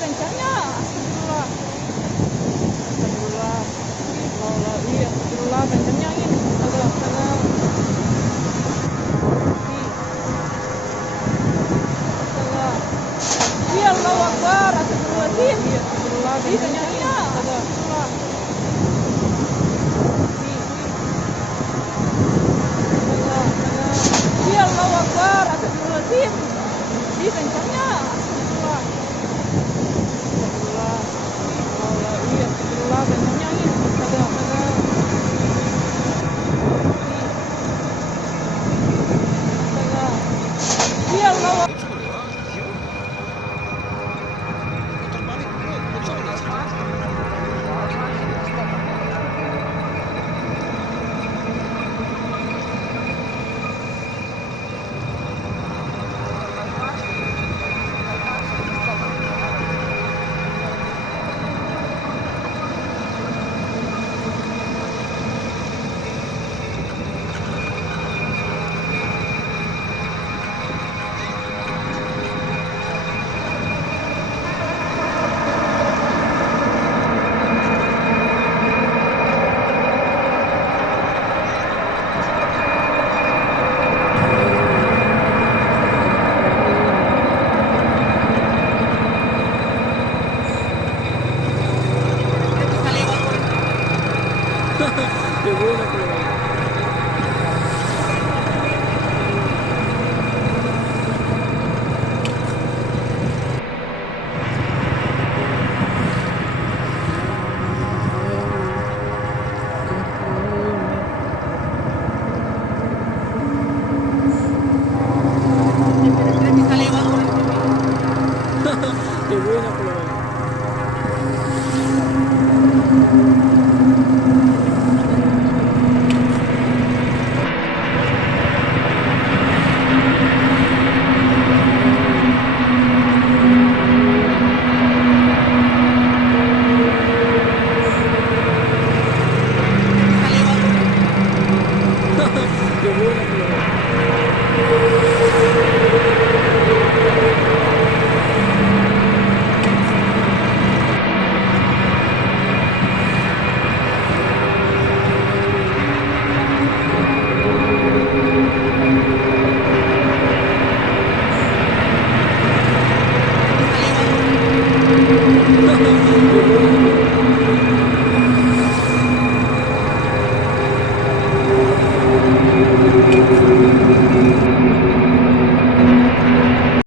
kencangnya. Astagfirullah. Astagfirullah. Allah, iya, astagfirullah, kencangnya ini. Astaga, astaga. Astaga. Iya, Allahu Akbar. Astagfirullahaladzim. Iya, astagfirullah, kencangnya ini. Astaga, astagfirullah. Astaga, astaga. Iya, Allahu Akbar. Astagfirullahaladzim. Iya, kencangnya. Astagfirullah. Astagfirullah. Allah, iya, astagfirullah, kencangnya ini. Astaga, astaga. Astaga. Iya, Allahu Akbar. Qué bueno, pero... Qué bueno, pero...